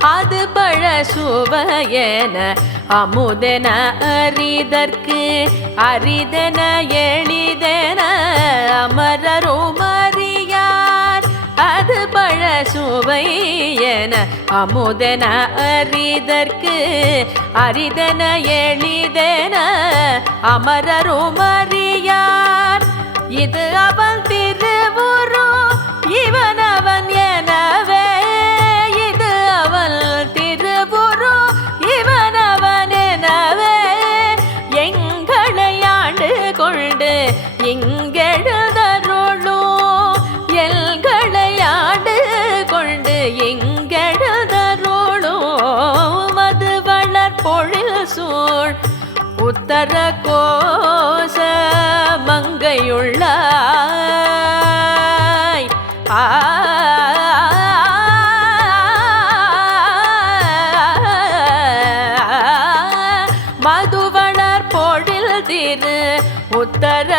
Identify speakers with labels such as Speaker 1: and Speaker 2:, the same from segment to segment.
Speaker 1: அது பழ சுவையன அமுதன அறிதற்கு அரிதன எளிதன அமரரும் அறியார். அது பழ சுவையன அமுதன அறிதற்கு அரிதன எளிதன அமரரும் அறியார். இது அவர் திரு உத்தர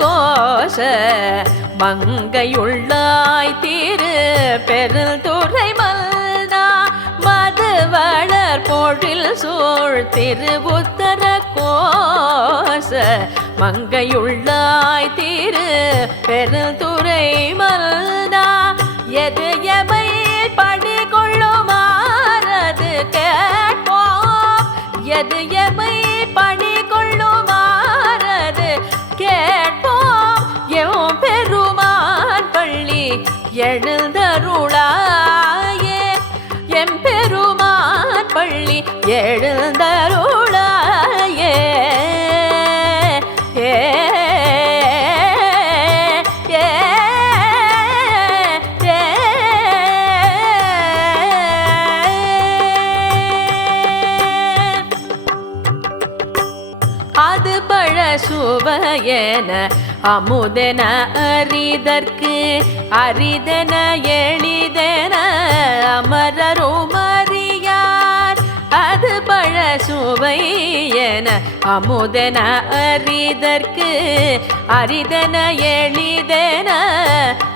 Speaker 1: கோஷ மங்கையுள்ளாய் திரு பெருள் துறை மல்னா மதுவளர் பொழில் சூழ் திரு உத்தர கோஷ மங்கையுள்ளாய் திரு பெருந்துறை மல்னா எது அருளாயே எம் பெருமான் பள்ளி எழுந்தருளாயே. அது பழ சுவையன அமுதன அறிதற்கு அரிதன எளிதன அமரரும் அறியார். அது பழ சுவையென அமுதன அறிதற்கு அரிதன எளிதன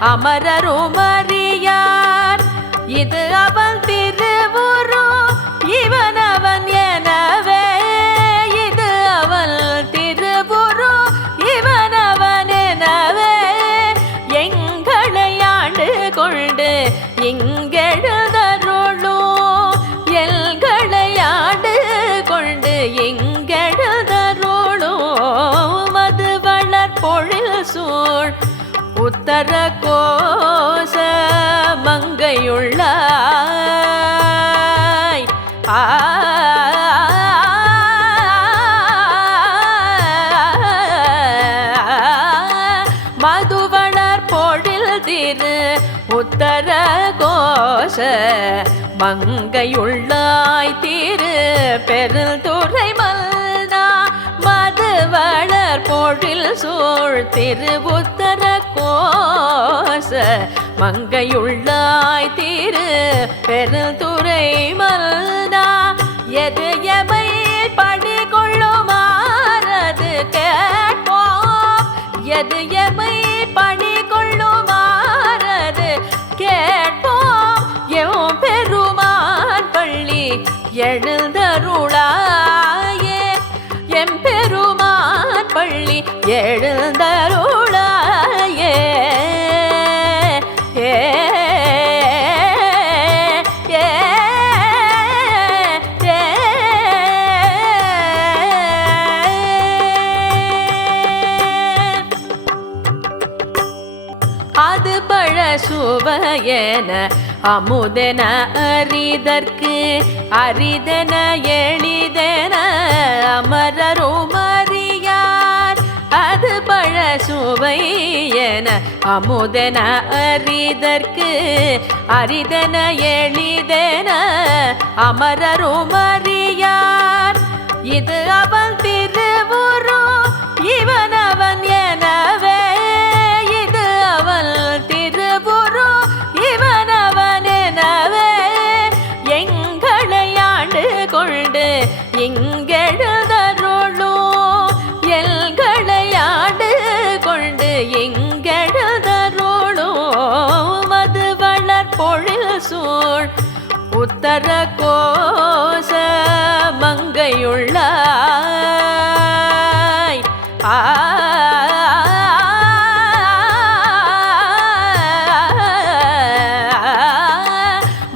Speaker 1: அமரரும் அறியார். இது அவன் கரகோச மங்கையுள்ளாய். ஆ. மதுவளர் பொழில் திரு உத்தர கோஷ மங்கையுள்ளாய் திரு பெருந்துறை மல்னா. மதுவளர் பொழில் சூழ் திரு உத்தர கோச மங்கையுள்ளாய் தீரு. பெருந்துறை மல்தா எது எவை படி கொள்ளுமாறது கேட்போம். எது அமுதன அமுதன அறிதற்கு அரிதன எளிதன அமரரும் அறியார். அது பழ சுவையென அமுதன அறிதற்கு அரிதன எளிதன அமரரும் அறியார். இது அவன் இங்கெழுதருளும் மது வளர் கோச மங்கையுள்ளாய். ஆ.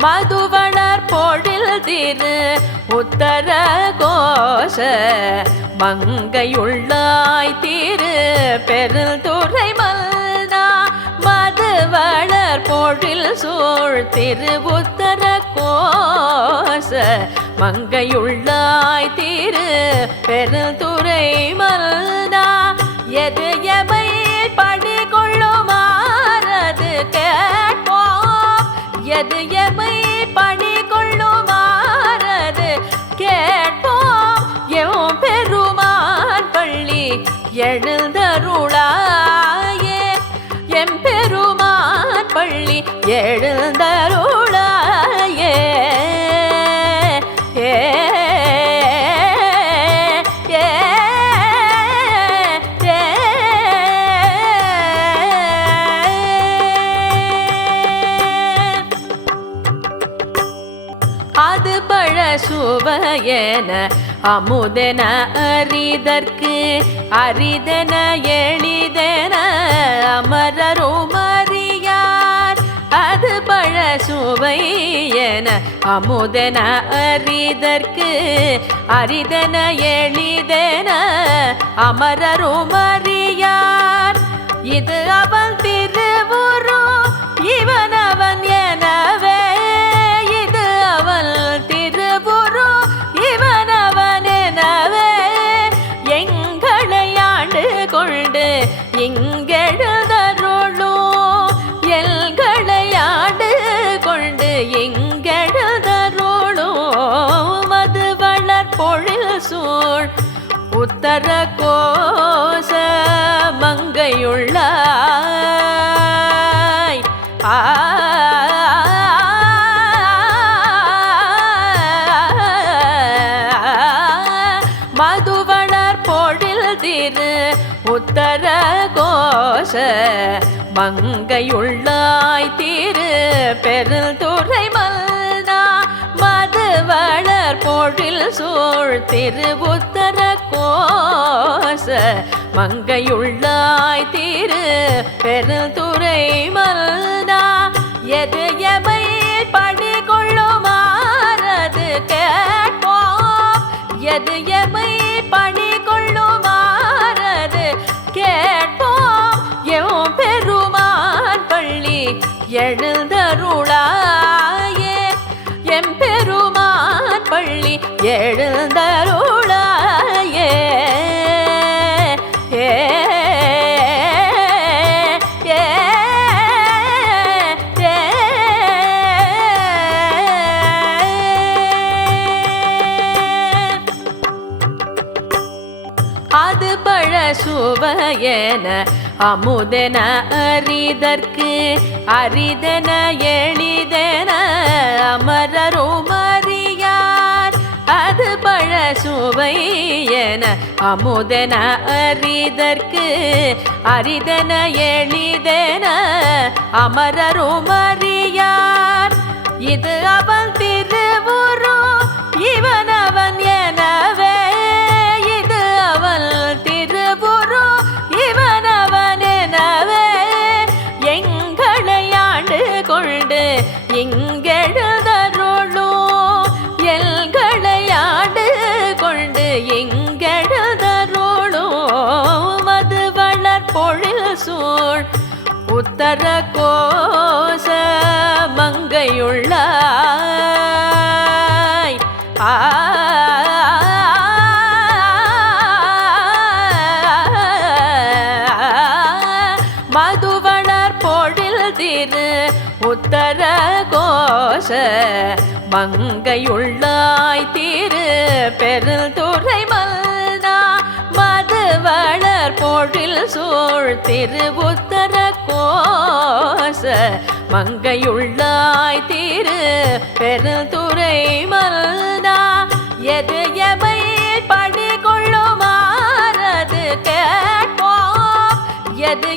Speaker 1: மதுவளர் பொழில் திரு உத்தர கோஷ மங்கையுள்ளாய் திரு பெருள் துறை மதுவளர் பொழில் சூழ் திரு உத்தர வாச மங்கையுள்ளாய் தீரு. பெருந்துரை மல்னா எது எவை படி கொள்ளுமாறது கேட்போம். எது சுவையென அமுதன அறிதற்கு அரிதன எளிதன அமரரும் அறியார். அது பழ சுவை என அமுதன அறிதற்கு அரிதன எளிதன அமரரும் அறியார். இது அவன் உத்தர கோஷ மங்கையுள்ள ஆ. மதுவளர் பொழில் திரு உத்தர கோஷ மங்கையுள்ளாய் திரு பெருள் துறை மல்னா மதுவளர் பொழில் சூழ் திரு உத்தர கோச மங்கையுள்ளாய் தீரு. பெருள் துறை எது அது பழ சுவையென அமுதன அறிதற்கு அரிதன எளிதன அமரரும் அறியார். அது பழ சுவையன அமுதன அறிதற்கு அரிதன எளிதன அமரரும் அறியார். இது அவன் உத்தர கோச மங்கையுள்ளாய். ஆ. மதுவளர் பொழில் திரு உத்தர கோஷ மங்கையுள்ளாய். திரு பெருள் மதுவளர் சோழ் திருபுத்தர கோச. மங்கையுள்ளாய் திரு பெருந்துரை துறை எது எவை படி கொள்ளுமாறது கேட்போம். எது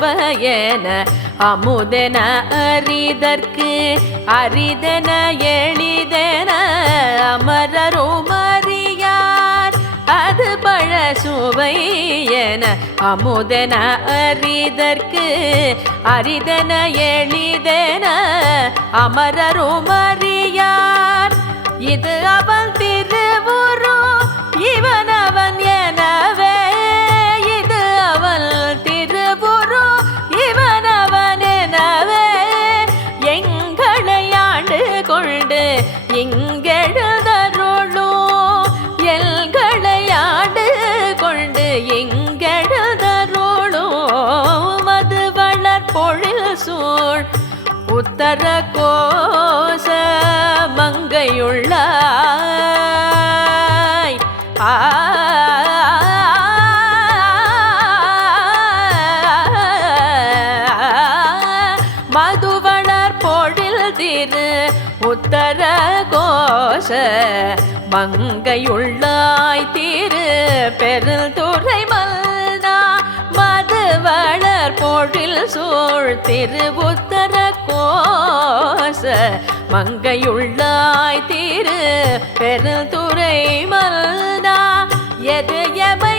Speaker 1: சுவையென அமுதன அறிதற்கு அரிதன எளிதன அமரரும் அறியார். அது பழ சுவையன அமுதன அறிதற்கு அரிதன எளிதன அமரரும் அறியார். இது அவன் மங்கையுள்ளாய் திரு பெருள் துறை மல்னா மதுவளர் பொழில் சூழ் திரு கோச. மங்கையுள்ளாய் திரு பெருந்துறை மல்னா எது எமை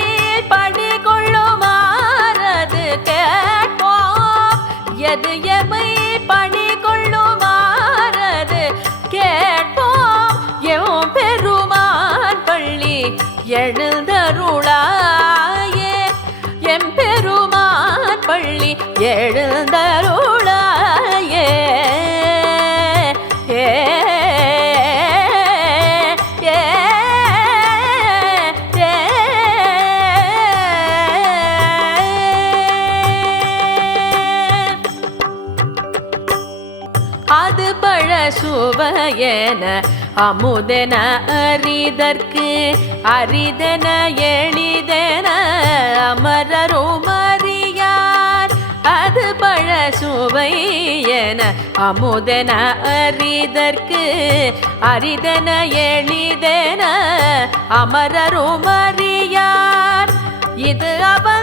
Speaker 1: என அமுதென அறிதற்கு அரிதென எளிதென அமரரும் அறியார். அது பழ சுவை என அமுதென அறிதற்கு அரிதென எளிதென அமரரும் அறியார். இது அவர்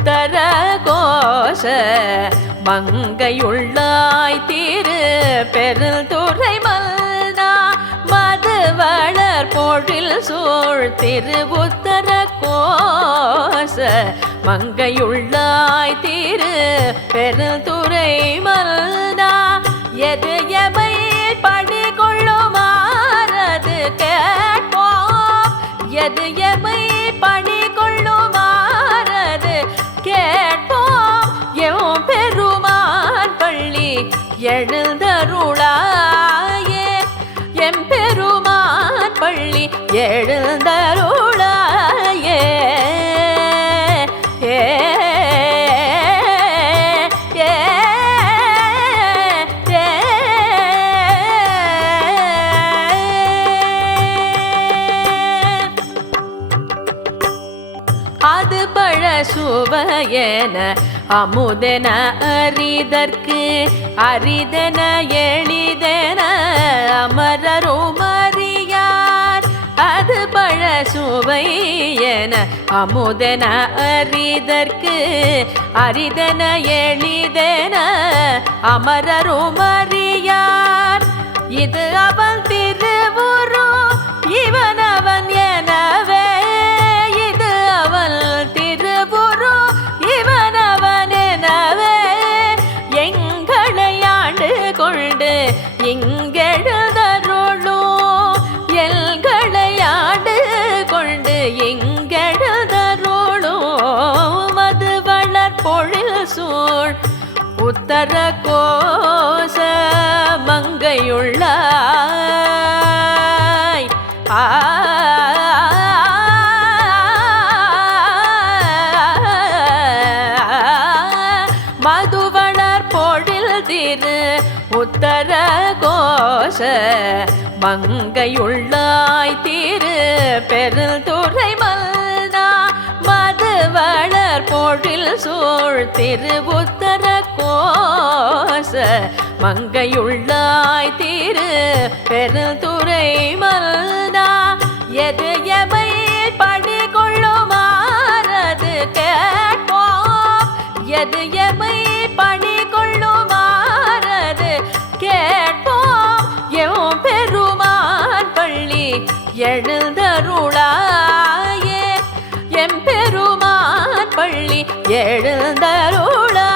Speaker 1: உத்தர கோஷ மங்கையுள்ளாய் திரு பெருந்துறை மல்னா மதுவளர் பொழில் சூழ் திரு உத்தர கோச மங்கையுள்ளாய் தீரு பெருந்துறை மல்னா எது எவ எழுந்தருளாயே. அது பழ சுவையென அமுதன அரிதற்கு அரிதன எளிதன அமரரும் அது பழ சுவை என அமுதன அறிதற்கு அரிதன எளிதன அமரரும் அறியார். இது அவள் திருவுரு இவன உத்தர கோச மங்கையுள்ளாய். ஆ மதுவளர் பொழில் திரு உத்தர கோஷ மங்கையுள்ளாய். திரு பெருள் துறை மலர் போட்டில் சோழ் திருபுத்தர கோச. மங்கையுள்ளாய் திரு பெருந்துரை துறை எது எவை படி கொள்ளுமாறது கேட்போம். எது எவை படி கொள்ளுமாறது கேட்போம். எவ் பெருமான் பள்ளி எழுந்தருளா எழுந்தருளாயே.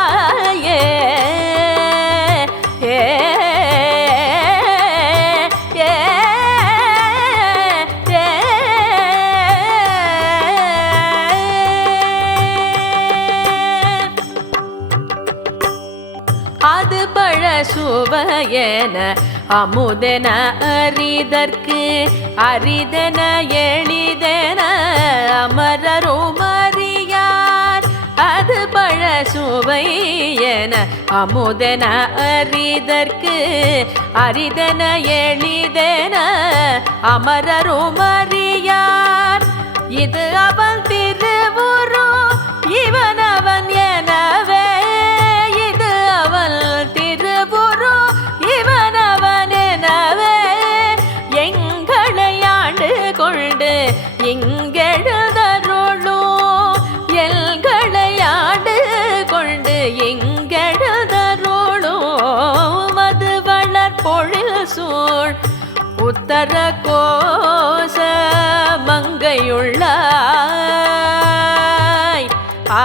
Speaker 1: அது பழ சுவையன அமுதன அரிதற்கு அரிதன எளிதன அமரரும் கோவை என அமுதன அறிதற்கு அரிதன எளிதென அமரரும் அறியார் இது அவர் கரகோச கோச மங்கையுள்ளாய். ஆ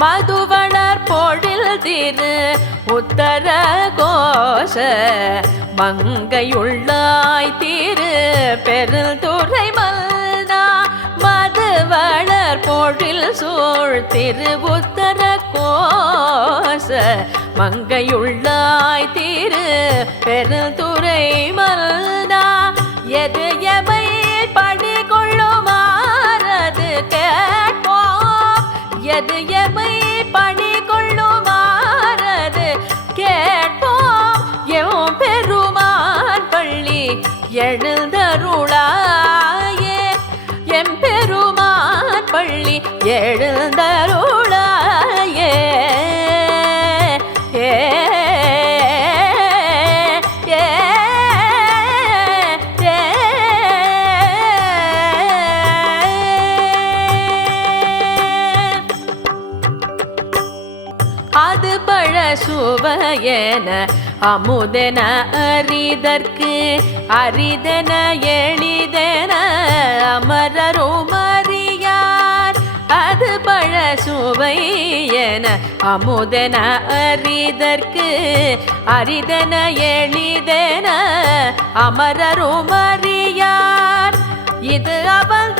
Speaker 1: மதுவளர் பொழில் திரு உத்தர கோஷ மங்கையுள்ளாய் திரு பெருள் துறை மல்னா மதுவளர் பொழில் சூழ் திரு உத்தர பாச மங்கையுள்ளாய் தீரு பெருள் துறை மல்னா எது எவை படி கொள்ளுமாறது கேட்போம். எது என அமுதன அறிதற்கு அரிதன எளிதன அமரரும் அறியார். அது பழ சுவை என அமுதன அறிதற்கு அரிதன எளிதன அமரரும் அறியார். இது அவள்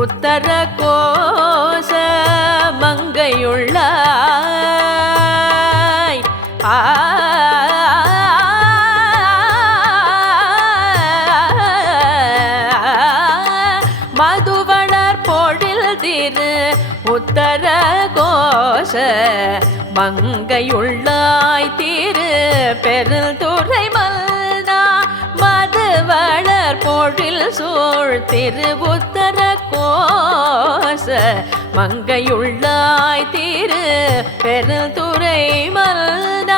Speaker 1: உத்தர கோஷ மங்கையுள்ளாய். ஆ. மதுவளர் பொழில் திரு உத்தர கோஷ மங்கையுள்ளாய் திரு பெருள் துறை மல்னா. மதுவளர் பொழில் சூழ் திரு உத்தர வாச மங்கையுள்ளாய் தீரு பெருந்துரை மல்ல